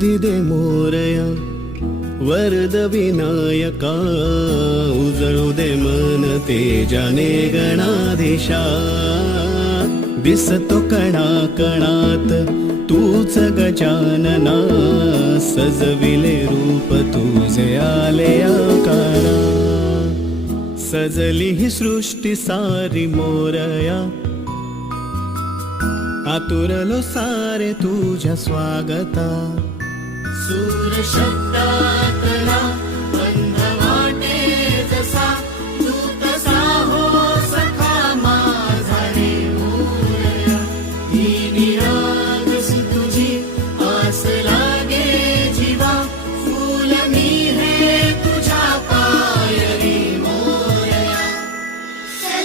बुद्धी दे मोरया, वरद विनायका, उजळू दे मन तेजाने गणाधीशा. दिसतो कणा कणात तूच गजानना, सजविले रूप तुझे आले आकारा. सजली ही सृष्टी सारी मोरया, आतुरलो सारे तुझ्या स्वागता. सूर शब्दात